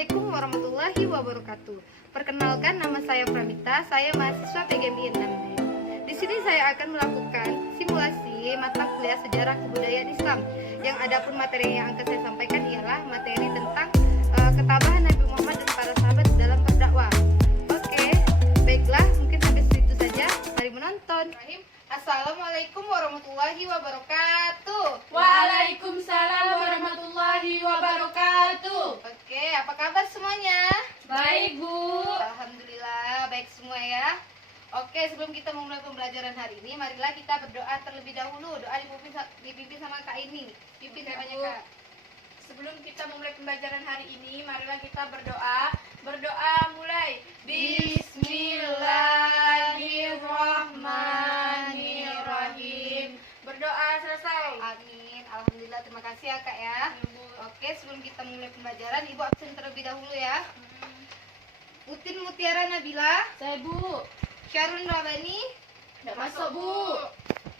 Assalamualaikum warahmatullahi wabarakatuh. Perkenalkan, nama saya Pramita, saya mahasiswa PGMI 6D. Di sini saya akan melakukan simulasi mata kuliah sejarah kebudayaan Islam. Yang adapun materi yang akan saya sampaikan ialah materi tentang ketabahan Nabi Muhammad dan para sahabat dalam berdakwah. Oke, baiklah, mungkin sampai situ saja. Mari menonton. Assalamualaikum warahmatullahi wabarakatuh. Waalaikumsalam warahmatullahi wabarakatuh. Oke, apa kabar semuanya? Baik, Bu. Alhamdulillah, baik semua ya. Oke, sebelum kita memulai pembelajaran hari ini, marilah kita berdoa terlebih dahulu. Doa dipimpin sama Kak ini. Pimpin Oke, doanya, Bu. Kak. Sebelum kita memulai pembelajaran hari ini, marilah kita berdoa. Berdoa mulai. Bismillahirrahmanirrahim. Berdoa selesai. Amin. Alhamdulillah, terima kasih ya, Kak ya. Oke, sebelum kita mulai pembelajaran, Ibu absen terlebih dahulu ya. Utin Mutiara Nabila, Saya, Bu. Syarun Rabani. Tidak masuk, Bu.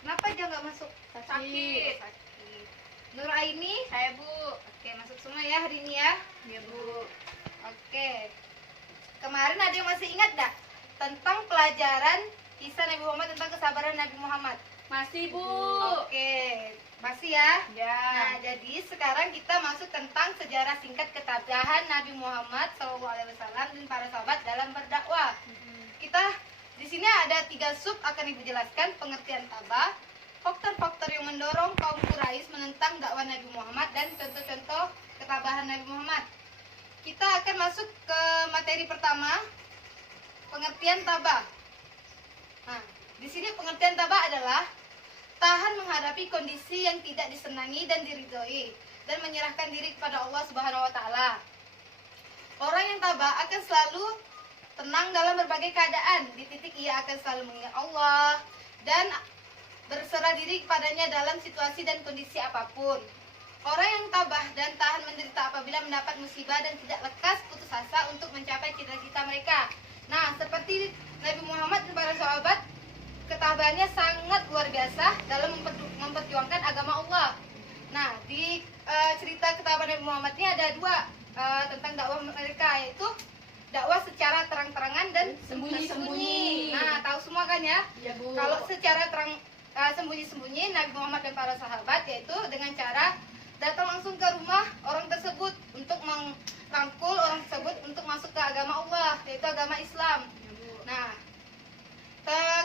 Kenapa aja nggak masuk? Sakit. Sakit. Nur Aini. Saya, Bu. Oke, masuk semua ya hari ini ya. Ya, Bu. Oke. Kemarin ada yang masih ingat dah tentang pelajaran kisah Nabi Muhammad, tentang kesabaran Nabi Muhammad? Masih, Bu. Oke, masih ya. Ya. Nah, jadi sekarang kita masuk tentang sejarah singkat ketabahan Nabi Muhammad SAW dan para sahabat dalam berdakwah. Kita di sini ada 3 sub, akan Ibu jelaskan pengertian tabah, faktor-faktor yang mendorong kaum Quraisy menentang dakwah Nabi Muhammad, dan contoh-contoh ketabahan Nabi Muhammad. Kita akan masuk ke materi pertama, pengertian tabah. Nah, di sini pengertian tabah adalah tahan menghadapi kondisi yang tidak disenangi dan diridhoi, dan menyerahkan diri kepada Allah Subhanahu wa taala. Orang yang tabah akan selalu tenang dalam berbagai keadaan. Di titik ia akan selalu mengingat Allah dan berserah diri kepadanya dalam situasi dan kondisi apapun. Orang yang tabah dan tahan menderita apabila mendapat musibah dan tidak lekas putus asa untuk mencapai cita-cita mereka. Nah, seperti Nabi Muhammad dan para sahabat, ketabahannya sangat luar biasa dalam memperjuangkan agama Allah. Nah, di cerita ketabahan Nabi Muhammad ini ada 2 tentang dakwah mereka, yaitu dakwah secara terang-terangan dan sembunyi-sembunyi. Nah, tahu semua kan ya? Ya, Bu. Kalau secara sembunyi-sembunyi, Nabi Muhammad dan para sahabat yaitu dengan cara datang langsung ke rumah orang tersebut untuk merangkul orang tersebut untuk masuk ke agama Allah, yaitu agama Islam. Ya, Bu. Nah,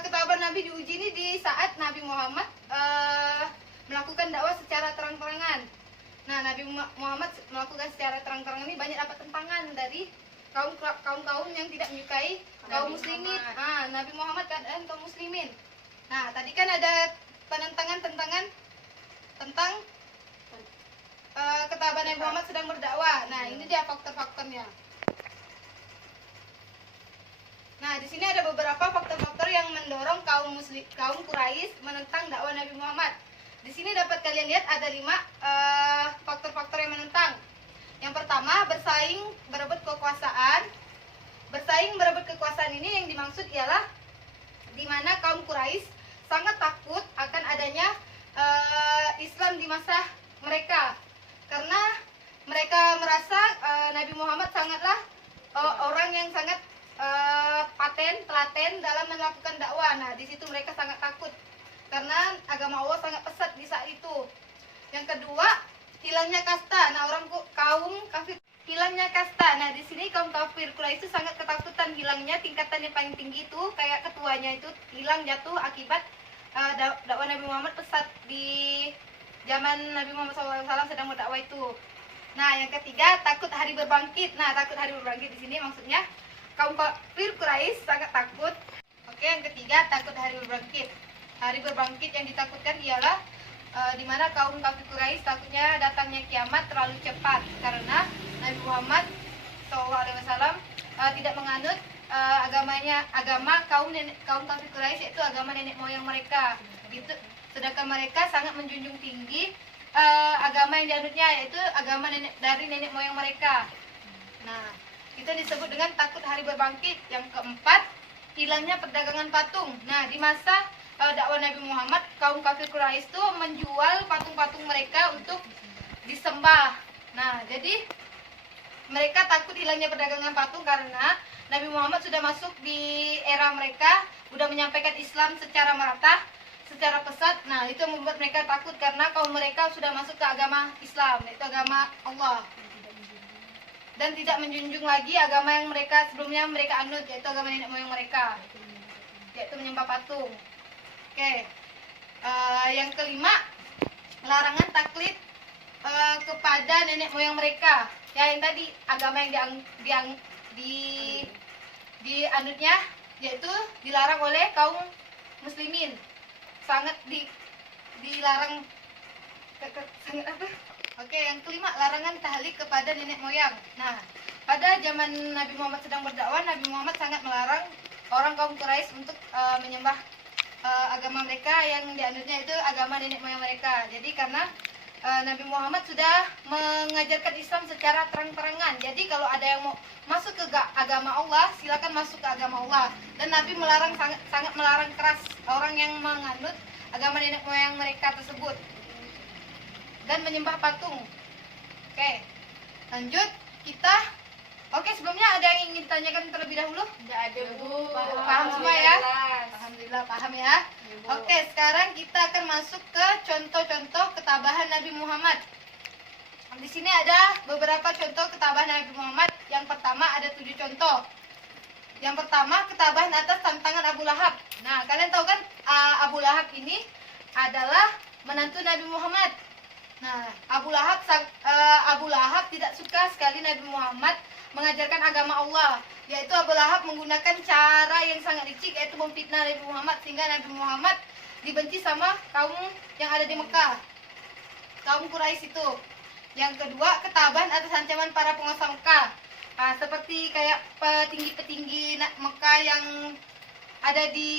ketabahan Nabi diuji ini di saat Nabi Muhammad melakukan dakwah secara terang-terangan. Nah, Nabi Muhammad melakukan secara terang-terangan ini banyak dapat tentangan dari kaum yang tidak menyukai kaum muslimin. Nabi Muhammad dan kaum muslimin. Nah, tadi kan ada penentangan tentang ketabahan Nabi Muhammad sedang berdakwah. Nah, ini dia faktor-faktornya. Nah, di sini ada beberapa faktor-faktor yang mendorong kaum Quraisy menentang dakwah Nabi Muhammad. Di sini dapat kalian lihat ada 5 faktor-faktor yang menentang. Yang pertama, bersaing berebut kekuasaan. Bersaing berebut kekuasaan ini yang dimaksud ialah di mana kaum Quraisy sangat takut akan adanya Islam di masa mereka, karena mereka merasa Nabi Muhammad sangatlah orang yang sangat telaten dalam melakukan dakwah. Nah, di situ mereka sangat takut karena agama Allah sangat pesat di saat itu. Yang kedua, hilangnya kasta. Nah, kaum kafir hilangnya kasta. Nah, di sini kaum kafir Quraisy itu sangat ketakutan hilangnya tingkatan yang paling tinggi itu, kayak ketuanya itu hilang jatuh akibat dakwah Nabi Muhammad pesat di zaman Nabi Muhammad SAW sedang berdakwah itu. Nah, yang ketiga, takut hari berbangkit. Nah, takut hari berbangkit di sini maksudnya kaum kafir Quraisy sangat takut. Oke, yang ketiga, takut hari berbangkit. Hari berbangkit yang ditakutkan ialah di mana kaum kafir Quraisy takutnya datangnya kiamat terlalu cepat, karena Nabi Muhammad SAW tidak menganut agama kaum kafir Quraisy, yaitu agama nenek moyang mereka. Gitu. Sedangkan mereka sangat menjunjung tinggi agama yang dianutnya, yaitu agama dari nenek moyang mereka. Nah, itu disebut dengan takut hari berbangkit. Yang keempat, hilangnya perdagangan patung. Nah, di masa dakwah Nabi Muhammad, kaum kafir Quraisy itu menjual patung-patung mereka untuk disembah. Nah, jadi mereka takut hilangnya perdagangan patung karena Nabi Muhammad sudah masuk di era mereka, sudah menyampaikan Islam secara merata, secara pesat. Nah, itu yang membuat mereka takut karena kaum mereka sudah masuk ke agama Islam, yaitu agama Allah. Dan tidak menjunjung lagi agama yang mereka sebelumnya mereka anut, yaitu agama nenek moyang mereka, yaitu menyembah patung. Oke. Yang kelima, larangan taklid kepada nenek moyang mereka. Ya, yang tadi agama yang dianutnya yaitu dilarang oleh kaum muslimin. Sangat dilarang sangat apa? Oke, yang kelima, larangan tahlik kepada nenek moyang. Nah, pada zaman Nabi Muhammad sedang berdakwah, Nabi Muhammad sangat melarang orang kaum Quraisy untuk menyembah agama mereka yang dianutnya itu agama nenek moyang mereka. Jadi karena Nabi Muhammad sudah mengajarkan Islam secara terang-terangan. Jadi kalau ada yang mau masuk ke agama Allah, silakan masuk ke agama Allah. Dan Nabi melarang sangat melarang keras orang yang menganut agama nenek moyang mereka tersebut dan menyembah patung. Oke, lanjut kita. Oke, sebelumnya ada yang ingin ditanyakan terlebih dahulu? Tidak ada, Bu. Paham semua ya? Jelas. Alhamdulillah paham ya. Ya, Bu. Oke, sekarang kita akan masuk ke contoh-contoh ketabahan Nabi Muhammad. Di sini ada beberapa contoh ketabahan Nabi Muhammad. Yang pertama ada 7 contoh. Yang pertama, ketabahan atas tantangan Abu Lahab. Nah, kalian tahu kan Abu Lahab ini adalah menantu Nabi Muhammad. Nah, Abu Lahab tidak suka sekali Nabi Muhammad mengajarkan agama Allah, yaitu Abu Lahab menggunakan cara yang sangat licik, yaitu memfitnah Nabi Muhammad sehingga Nabi Muhammad dibenci sama kaum yang ada di Mekah, kaum Quraisy itu. Yang kedua, ketabahan atas ancaman para penguasa Mekah. Nah, seperti kayak petinggi-petinggi Mekah yang ada di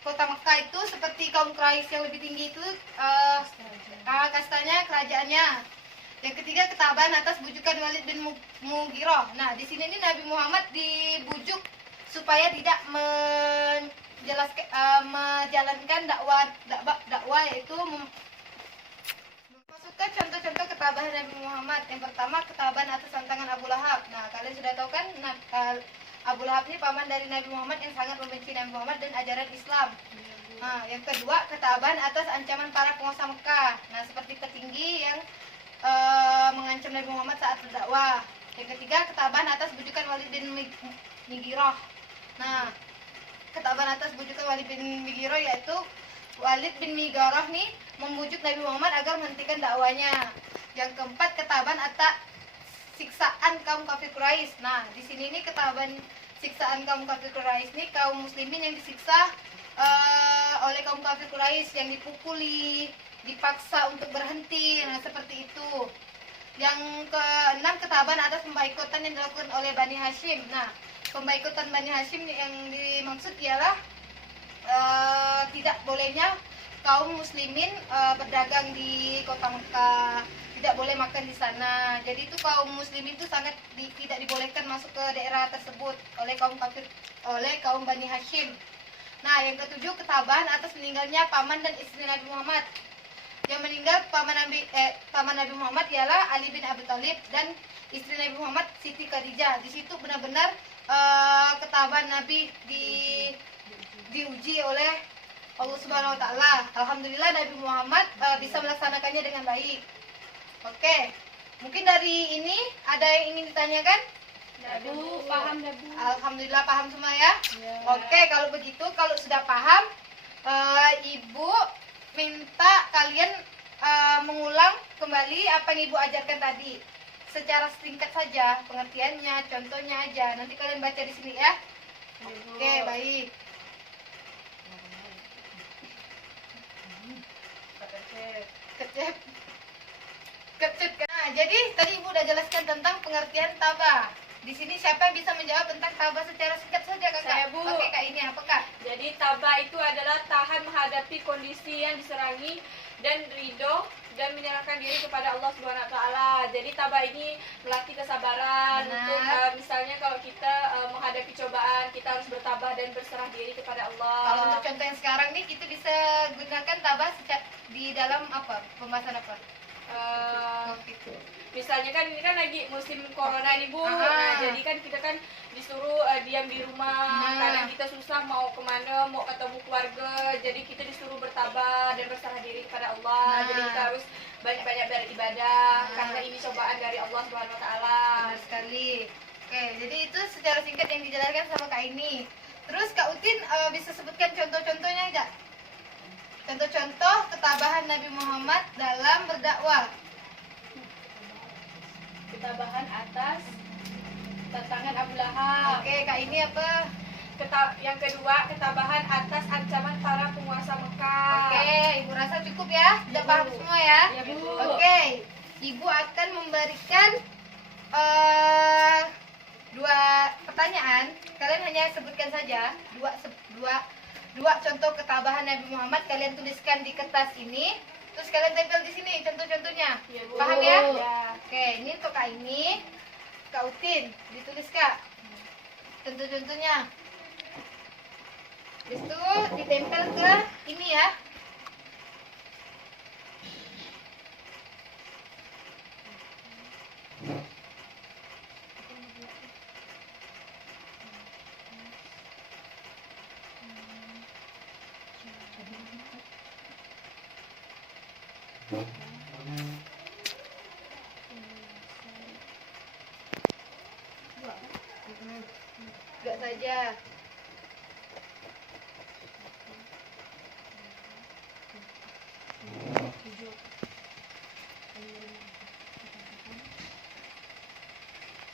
kota Mekah itu, seperti kaum Quraisy yang lebih tinggi itu kastanya, kerajaannya. Yang ketiga, ketabahan atas bujukan Walid bin Mughirah. Nah, di sini ini Nabi Muhammad dibujuk supaya tidak menjalankan dakwah yaitu masuk ke contoh-contoh ketabahan Nabi Muhammad. Yang pertama, ketabahan atas tantangan Abu Lahab. Nah, kalian sudah tahu kan Abu Lahab ini paman dari Nabi Muhammad yang sangat membenci Nabi Muhammad dan ajaran Islam. Nah, yang kedua, ketabahan atas ancaman para penguasa Mekah. Nah, seperti petinggi yang mengancam Nabi Muhammad saat berdakwah. Yang ketiga, ketabahan atas bujukan Walid bin Mughirah. Nah, ketabahan atas bujukan Walid bin Mughirah yaitu Walid bin Mughirah nih membujuk Nabi Muhammad agar menghentikan dakwanya. Yang keempat, ketabahan atas siksaan kaum kafir Quraisy. Nah, di sini nih ketabahan siksaan kaum kafir Quraisy nih kaum muslimin yang disiksa oleh kaum kafir Quraisy, yang dipukuli, dipaksa untuk berhenti. Nah, seperti itu. Yang keenam, ketabahan atas pembaikotan yang dilakukan oleh Bani Hashim. Nah, pembaikotan Bani Hashim yang dimaksud ialah tidak bolehnya kaum muslimin berdagang di kota Mekah, tidak boleh makan di sana. Jadi itu kaum muslimin itu sangat tidak dibolehkan masuk ke daerah tersebut oleh kaum kafir, oleh kaum Bani Hashim. Nah, yang ketujuh, ketabahan atas meninggalnya paman dan istri Nabi Muhammad. Yang meninggal paman Nabi Muhammad ialah Ali bin Abi Thalib dan istri Nabi Muhammad Siti Khadijah. Di situ benar-benar ketabahan Nabi diuji oleh Allah Subhanahu wa taala. Alhamdulillah Nabi Muhammad bisa melaksanakannya dengan baik. Oke. Mungkin dari ini ada yang ingin ditanyakan? Bu, paham dah, Bu. Alhamdulillah paham semua ya. Ya. Oke, kalau begitu, kalau sudah paham, Ibu minta kalian mengulang kembali apa yang Ibu ajarkan tadi. Secara singkat saja, pengertiannya, contohnya aja. Nanti kalian baca di sini ya. Oke, baik. Kecep. Nah, jadi tadi Ibu udah jelaskan tentang pengertian tabah. Di sini siapa yang bisa menjawab tentang tabah secara singkat saja, Kakak? Saya, Bu. Oke, Kak, ini apa, Kak? Jadi tabah itu adalah tahan menghadapi kondisi yang diserangi dan ridho dan menyerahkan diri kepada Allah Subhanahu wa taala. Jadi tabah ini melatih kesabaran. Benar. Untuk misalnya kalau kita menghadapi cobaan, kita harus bertabah dan berserah diri kepada Allah. Kalau untuk contoh yang sekarang nih, kita bisa gunakan tabah di dalam apa? Pembahasan apa? Eh, misalnya kan ini kan lagi musim corona nih Bu. Ah. Nah, jadi kan kita kan disuruh diam di rumah. Nah. Kadang kita susah mau kemana, mau ketemu keluarga. Jadi kita disuruh bertabah dan berserah diri kepada Allah. Nah. Jadi kita harus banyak-banyak beribadah Nah. karena ini cobaan dari Allah Subhanahu wa taala. Benar sekali. Oke, jadi itu secara singkat yang dijelaskan sama Kak ini. Terus Kak Utin bisa sebutkan contoh-contohnya enggak? Contoh-contoh ketabahan Nabi Muhammad dalam berdakwah. Ketabahan atas tantangan Abu Lahab. Oke, Kak ini apa? Yang kedua, ketabahan atas ancaman para penguasa Mekah. Oke, Ibu rasa cukup ya? Sudah Ya, paham Bu. semua ya? Ya, Bu. Oke, Ibu akan memberikan dua pertanyaan. Kalian hanya sebutkan saja dua contoh ketabahan Nabi Muhammad. Kalian tuliskan di kertas ini. Terus kalian tempel di sini contoh-contohnya. Ya, Bu. Paham ya? Ya. Oke, ini untuk Kak ini. Kak Utin, ditulis Kak. Contoh-contohnya. Habis itu ditempel ke ini ya. Enggak saja.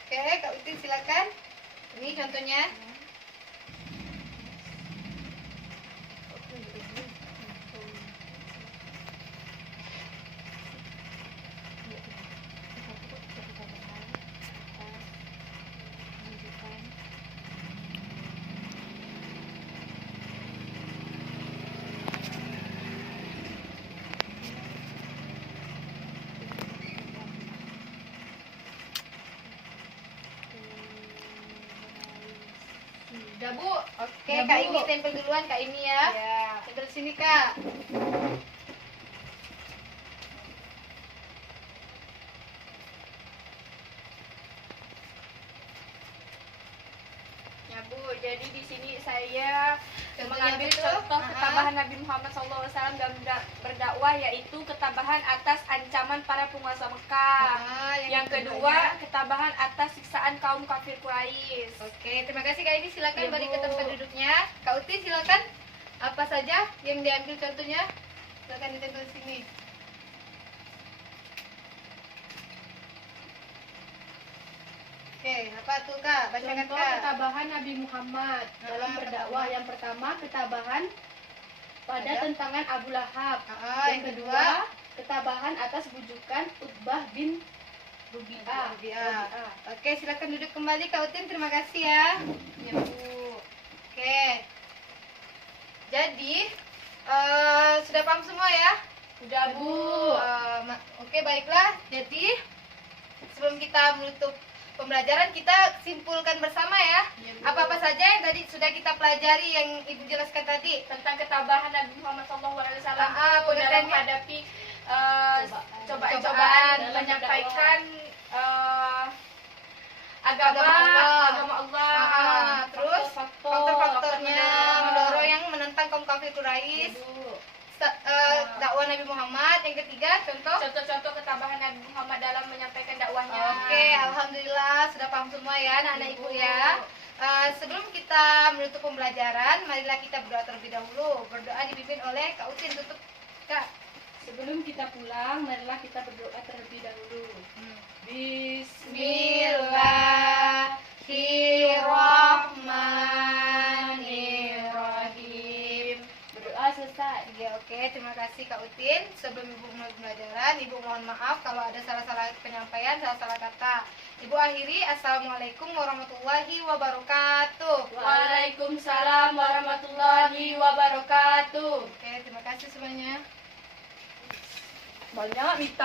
Oke, Kak Utin silakan. Ini contohnya. Udah Bu. Oke, Ya, Kak Bu. ini tempel duluan Kak ini ya. Ya. Tempel sini Kak. Ya Bu, jadi di sini saya Contohnya mengambil betul. contoh Ah. ketabahan Nabi Muhammad SAW dalam berdakwah, yaitu ketabahan atas ancaman para penguasa Mekah. Yang kedua, ketabahan atas siksaan kaum kafir Quraisy. Oke, terima kasih Kak ini silakan Ya, balik Bu. ke tempat duduknya. Kak Uti silakan. Apa saja yang diambil contohnya? Silakan ditempel sini. Oke, apa tuh Kak? Bacakan Contoh Kak. ketabahan Nabi Muhammad dalam berdakwah. Yang pertama, ketabahan pada Ada. tentangan Abu Lahab. Yang kedua, ketabahan atas bujukan Utbah bin Rubi'ah. Rubi'ah. Oke, silakan duduk kembali Kak Utin. Terima kasih ya. Ya Bu. Oke. Jadi sudah paham semua ya? Udah Bu. Oke, baiklah. Jadi sebelum kita menutup pembelajaran, kita simpulkan bersama ya. Ya, Bu. Apa-apa saja yang tadi sudah kita pelajari yang Ibu jelaskan tadi. Tentang ketabahan Nabi Muhammad SAW Ah, dalam pengertiannya. menghadapi Cobaan cobaan dalam menyampaikan agama Agama Allah. Terus faktor-faktornya mendorong yang menentang kaum kafir Quraisy. Dakwah Nabi Muhammad. Yang ketiga, Contoh-contoh ketabahan Nabi Muhammad dalam menyampaikan dakwahnya. Oke, alhamdulillah sudah paham semua ya anak-anak ibu ya. Sebelum kita menutup pembelajaran, marilah kita berdoa terlebih dahulu. Berdoa dipimpin oleh Kak Utin. Tutup Kak. Sebelum kita pulang, marilah kita berdoa terlebih dahulu. Bismillahirrahmanirrahim. Berdoa selesai. Ya, oke, terima kasih Kak Utin. Sebelum Ibu mulai pembelajaran, Ibu mohon maaf kalau ada salah-salah penyampaian, salah-salah kata. Ibu akhiri, Assalamualaikum warahmatullahi wabarakatuh. Waalaikumsalam warahmatullahi wabarakatuh. Oke, terima kasih semuanya. Banyak minta